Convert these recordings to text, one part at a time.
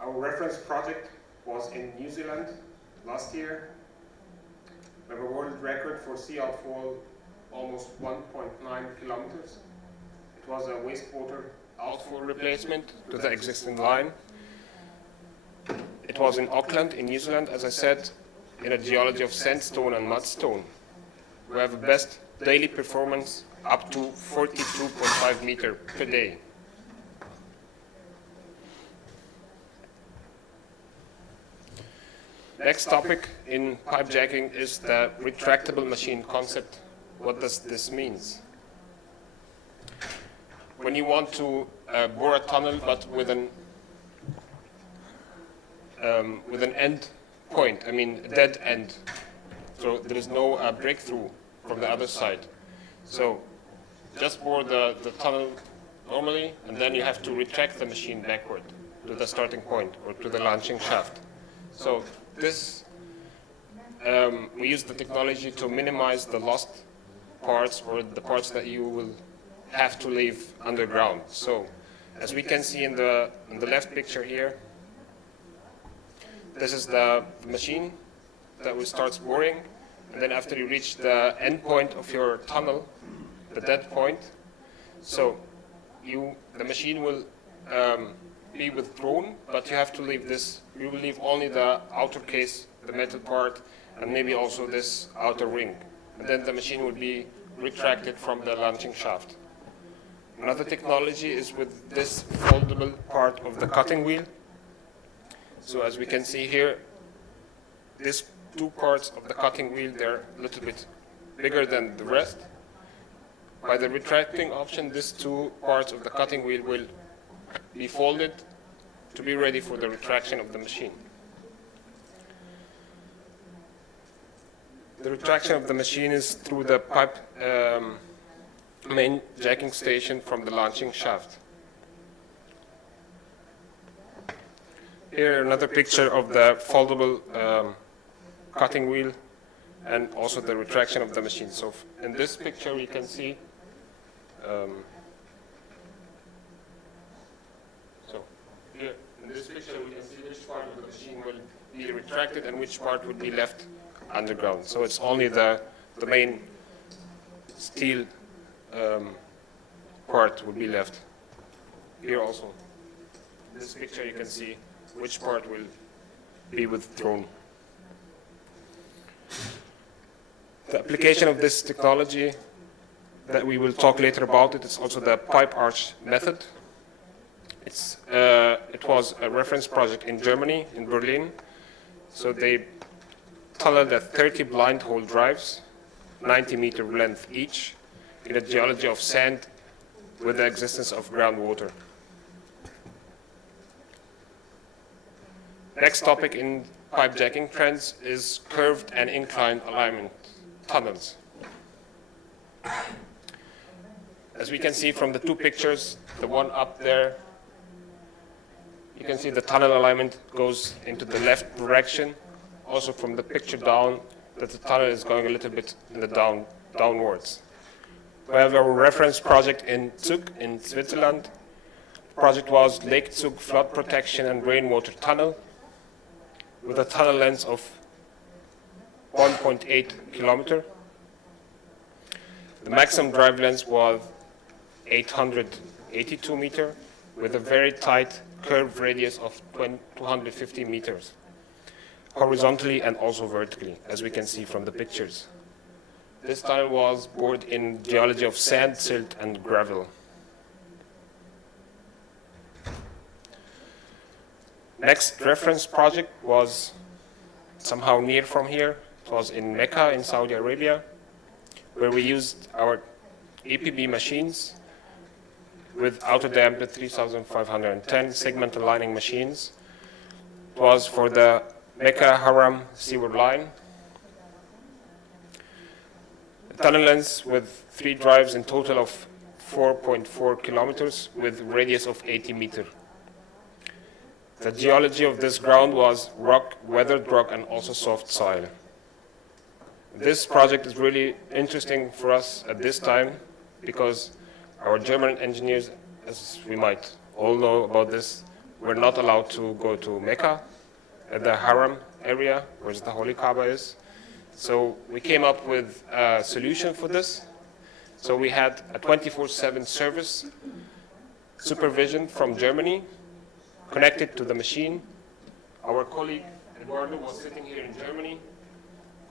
Our reference project was in New Zealand last year. We have a world record for sea outfall, almost 1.9 kilometers. It was a wastewater outfall replacement to the existing line. It was in Auckland, in New Zealand, as I said, in a geology of sandstone and mudstone. We have a best daily performance up to 42.5 meters per day. Next topic in pipe jacking is the retractable machine concept. What does this mean? When you want to bore a tunnel but with an end point, I mean a dead end, so there is no breakthrough from the other side. So just bore the tunnel normally, and then you have to retract the machine backward to the starting point or to the launching shaft. So this, we use the technology to minimize the lost parts or the parts that you will have to leave underground. So as we can see in the left picture here, this is the machine that will start boring, and then after you reach the end point of your tunnel, the dead point, so the machine will be withdrawn, but you have to leave this. You will leave only the outer case, the metal part, and maybe also this outer ring. And then the machine will be retracted from the launching shaft. Another technology is with this foldable part of the cutting wheel. So as we can see here, these two parts of the cutting wheel, they're a little bit bigger than the rest. By the retracting option, these two parts of the cutting wheel will be folded to be ready for the retraction of the machine. The retraction of the machine is through the pipe main jacking station from the launching shaft. Here another picture of the foldable cutting wheel and also the retraction of the machine. So in this picture we can see here in this picture we can see which part of the machine will be retracted and which part would be left underground. So it's only the main steel part would be left. Here also, in this picture you can see which part will be withdrawn. The application of this technology that we will talk later about it is also the pipe arch method. It was a reference project in Germany, in Berlin. So they tunneled 30 blind hole drives, 90-meter length each, in a geology of sand with the existence of groundwater. Next topic in pipe jacking trends is curved and inclined alignment tunnels. As we can see from the two pictures, the one up there, you can see the tunnel alignment goes into the left direction. Also from the picture down, that the tunnel is going a little bit in the downwards. We have our reference project in Zug in Switzerland. The project was Lake Zug Flood Protection and Rainwater Tunnel with a tunnel length of 1.8 kilometers. The maximum drive length was 882 meters with a very tight curved radius of 250 meters, horizontally and also vertically, as we can see from the pictures. This tunnel was bored in geology of sand, silt, and gravel. Next reference project was somehow near from here. It was in Mecca in Saudi Arabia, where we used our EPB machines with auto-diameter 3510 segment aligning machines. It was for the Mecca Haram seaward line. A tunnel length with 3 drives in total of 4.4 kilometers with radius of 80 meters. The geology of this ground was rock, weathered rock, and also soft soil. This project is really interesting for us at this time because our German engineers, as we might all know about this, were not allowed to go to Mecca, at the Haram area, where the Holy Kaaba is. So we came up with a solution for this. So we had a 24/7 service supervision from Germany connected to the machine. Our colleague Eduardo was sitting here in Germany,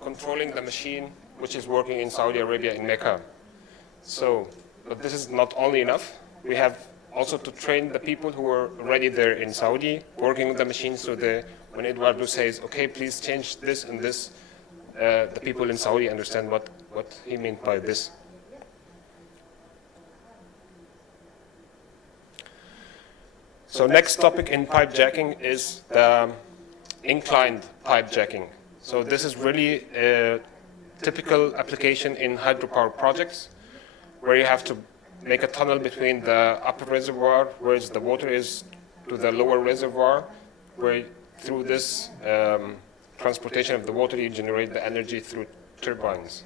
controlling the machine, which is working in Saudi Arabia in Mecca. So, but this is not only enough. We have also to train the people who are already there in Saudi, working with the machine, so when Eduardo says, okay, please change this and this, the people in Saudi understand what he meant by this. So next topic in pipe jacking is the inclined pipe jacking. So this is really a typical application in hydropower projects, where you have to make a tunnel between the upper reservoir, where the water is, to the lower reservoir, where through this transportation of the water, you generate the energy through turbines.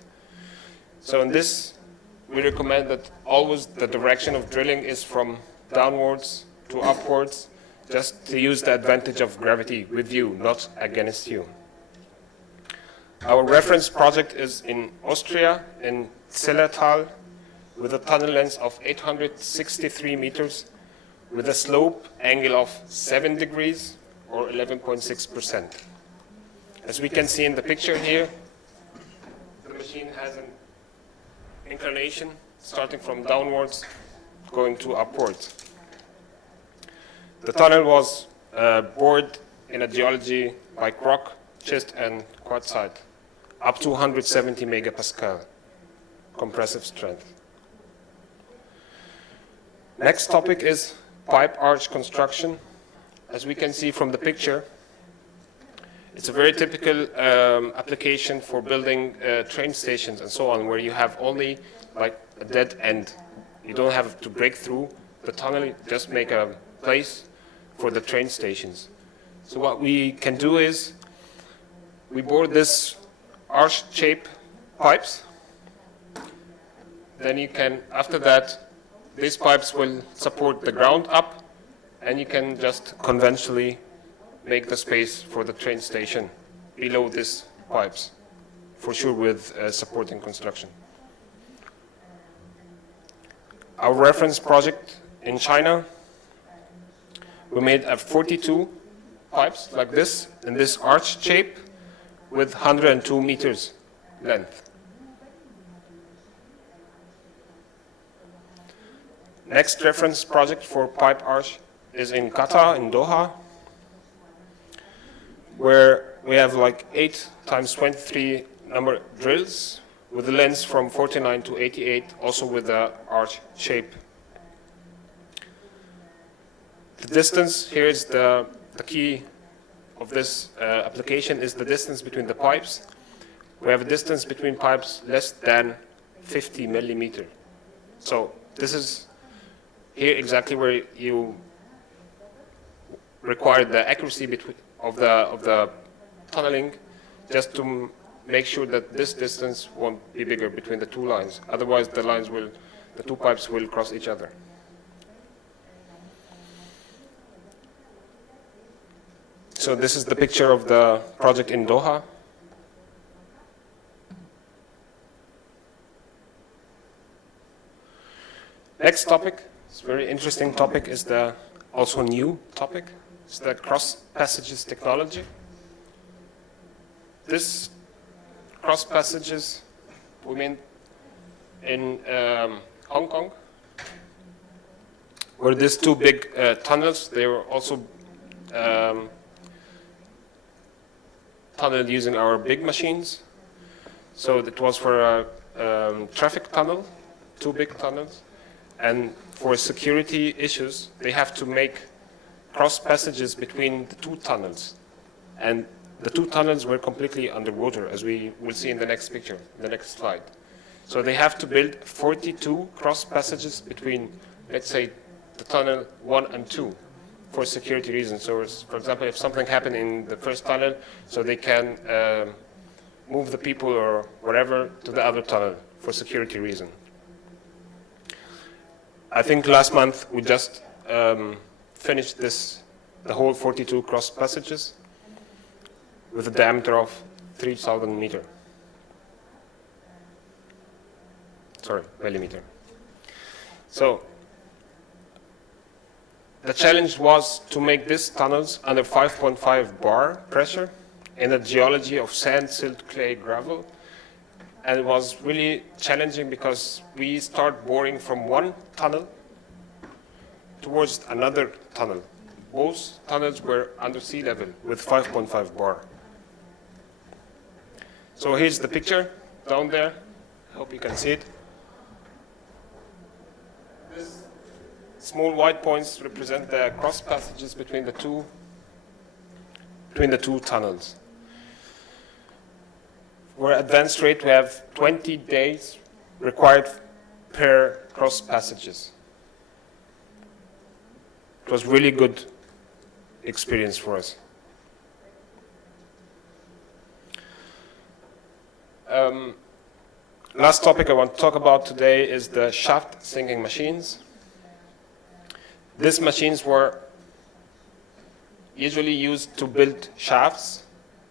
So in this, we recommend that always the direction of drilling is from downwards to upwards, just to use the advantage of gravity with you, not against you. Our reference project is in Austria, in Zillertal, with a tunnel length of 863 meters, with a slope angle of 7 degrees, or 11.6%. As we can see in the picture here, the machine has an inclination starting from downwards, going to upwards. The tunnel was bored in a geology like rock, schist, and quartzite, up to 170 megapascal compressive strength. Next topic is pipe arch construction. As we can see from the picture, it's a very typical application for building train stations and so on, where you have only like a dead end. You don't have to break through the tunnel, you just make a place for the train stations. So what we can do is we bore this arch-shaped pipes. Then you can, after that, these pipes will support the ground up, and you can just conventionally make the space for the train station below these pipes, for sure with supporting construction. Our reference project in China, we made 42 pipes like this, in this arch shape, with 102 meters length. Next reference project for pipe arch is in Qatar, in Doha, where we have like 8 times 23 number drills with the lengths from 49 to 88, also with the arch shape. The distance, here is the key of this application, is the distance between the pipes. We have a distance between pipes less than 50 millimeter. So this is here exactly where you require the accuracy of the tunneling, just to make sure that this distance won't be bigger between the two lines. Otherwise, the two pipes will cross each other. So this is the picture of the project in Doha. Next topic, it's a very interesting topic, is the also new topic. It's the cross passages technology. This cross passages we mean in Hong Kong, where these two big tunnels, they were also tunneled using our big machines. So it was for a traffic tunnel, two big tunnels, and for security issues, they have to make cross passages between the two tunnels. And the two tunnels were completely underwater, as we will see in the next picture, the next slide. So they have to build 42 cross passages between, let's say, the tunnel 1 and 2 for security reasons. So, for example, if something happened in the first tunnel, so they can move the people or whatever to the other tunnel for security reason. I think last month we just finished this the whole 42 cross passages with a diameter of 3,000 meter. Sorry, millimeter. So the challenge was to make these tunnels under 5.5 bar pressure in a geology of sand, silt, clay, gravel. And it was really challenging because we start boring from one tunnel towards another tunnel. Both tunnels were under sea level with 5.5 bar. So here's the picture down there. I hope you can see it. These small white points represent the cross passages between the two tunnels. For advanced rate, we have 20 days required per cross passages. It was really good experience for us. Last topic I want to talk about today is the shaft sinking machines. These machines were usually used to build shafts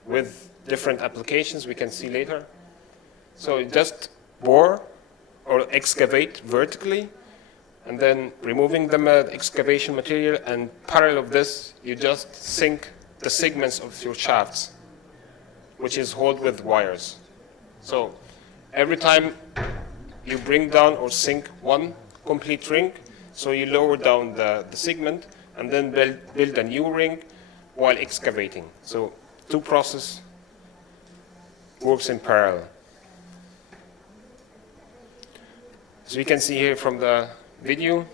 with different applications we can see later. So you just bore or excavate vertically, and then removing the excavation material, and parallel of this, you just sink the segments of your shafts, which is held with wires. So every time you bring down or sink one complete ring, so you lower down the segment and then build a new ring while excavating. So two processes works in parallel. As we can see here from the video,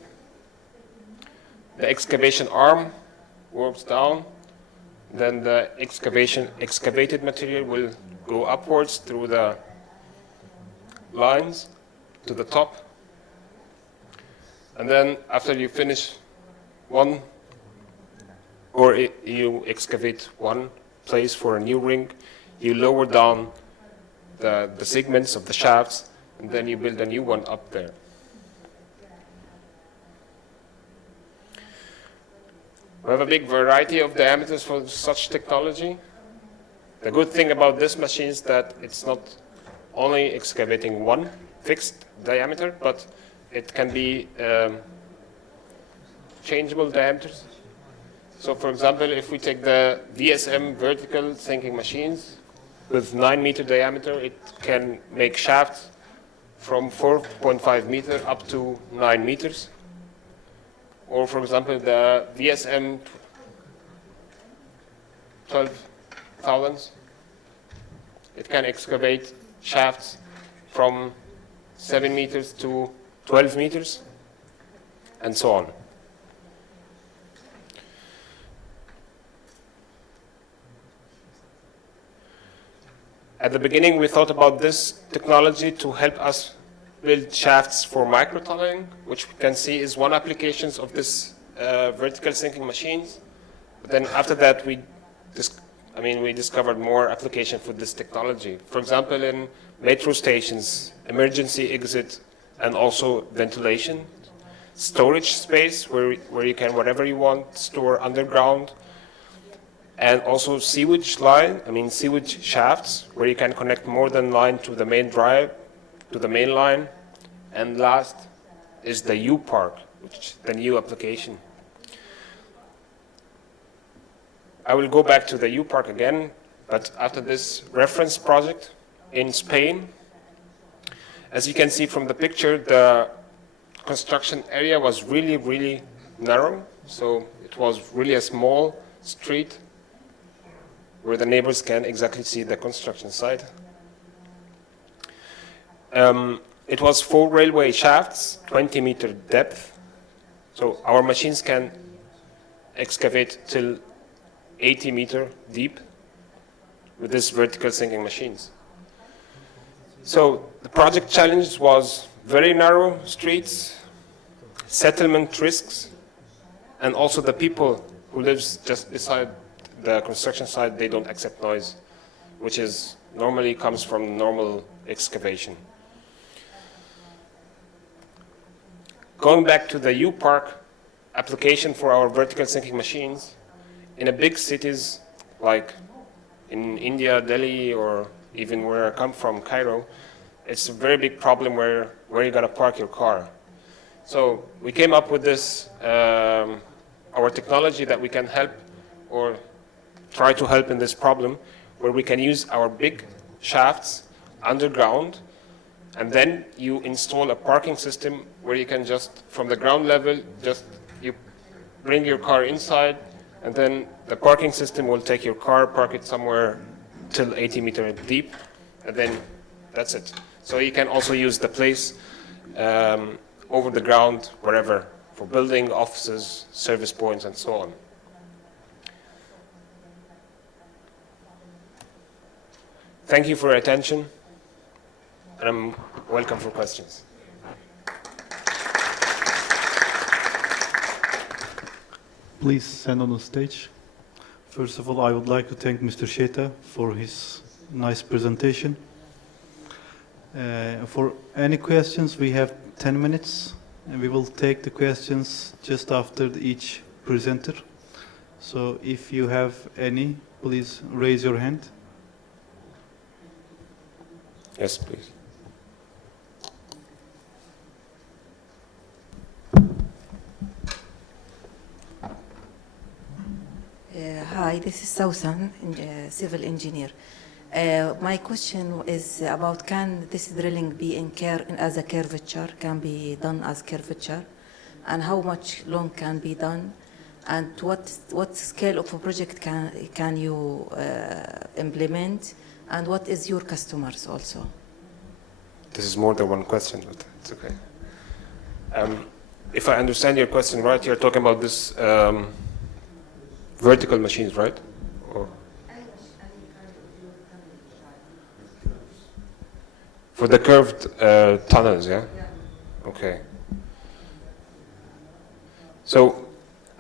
the excavation arm works down, then the excavated material will go upwards through the lines to the top. And then after you finish one, or you excavate one place for a new ring, you lower down the segments of the shafts, and then you build a new one up there. We have a big variety of diameters for such technology. The good thing about this machine is that it's not only excavating one fixed diameter, but it can be changeable diameters. So for example, if we take the VSM vertical sinking machines with 9-meter diameter, it can make shafts from 4.5 meter up to 9 meters. Or for example, the VSM 12,000, it can excavate shafts from 7 meters to 12 meters, and so on. At the beginning, we thought about this technology to help us build shafts for microtunneling, which we can see is one application of this vertical sinking machines. But then after that, we discovered more application for this technology. For example, in metro stations, emergency exit, and also ventilation, storage space where you can, whatever you want, store underground, and also sewage shafts, where you can connect more than line to the main drive, to the main line. And last is the U-Park, which is the new application. I will go back to the U-Park again, but after this reference project in Spain, as you can see from the picture, the construction area was really, really narrow. So it was really a small street where the neighbors can exactly see the construction site. It was 4 railway shafts, 20-meter depth. So our machines can excavate till 80-meter deep with these vertical sinking machines. So the project challenge was very narrow streets, settlement risks, and also the people who lives just beside the construction site, they don't accept noise, which is normally comes from normal excavation. Going back to the U-Park application for our vertical sinking machines, in a big cities like in India, Delhi, or even where I come from, Cairo, it's a very big problem where you're gonna park your car. So we came up with this, our technology that we can help or try to help in this problem, where we can use our big shafts underground, and then you install a parking system where you can just, from the ground level, just you bring your car inside, and then the parking system will take your car, park it somewhere till 80 meters deep, and then that's it. So you can also use the place over the ground, wherever, for building, offices, service points, and so on. Thank you for your attention, and I'm welcome for questions. Please stand on the stage. First of all, I would like to thank Mr. Sheta for his nice presentation. For any questions, we have 10 minutes, and we will take the questions just after each presenter. So if you have any, please raise your hand. Yes, please. Hi, this is Sausan, civil engineer. My question is about, can this drilling be as a curvature, can be done as curvature, and how much long can be done, and what scale of a project can you implement, and what is your customers also? This is more than one question, but it's okay. If I understand your question right, you're talking about this vertical machines, right? Or for the curved tunnels, yeah? Okay. So,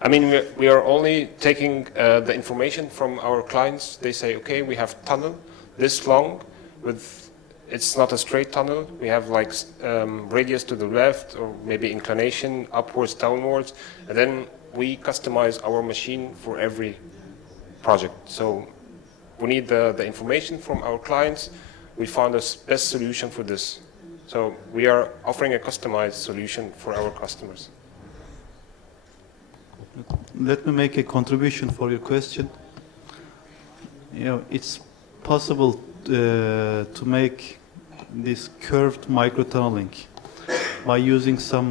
I mean, we are only taking the information from our clients. They say, okay, we have tunnel this long, with it's not a straight tunnel. We have like radius to the left, or maybe inclination upwards, downwards, and then we customize our machine for every project. So we need the information from our clients. We found the best solution for this. So we are offering a customized solution for our customers. Let me make a contribution for your question. You know, it's possible to make this curved microtunneling by using some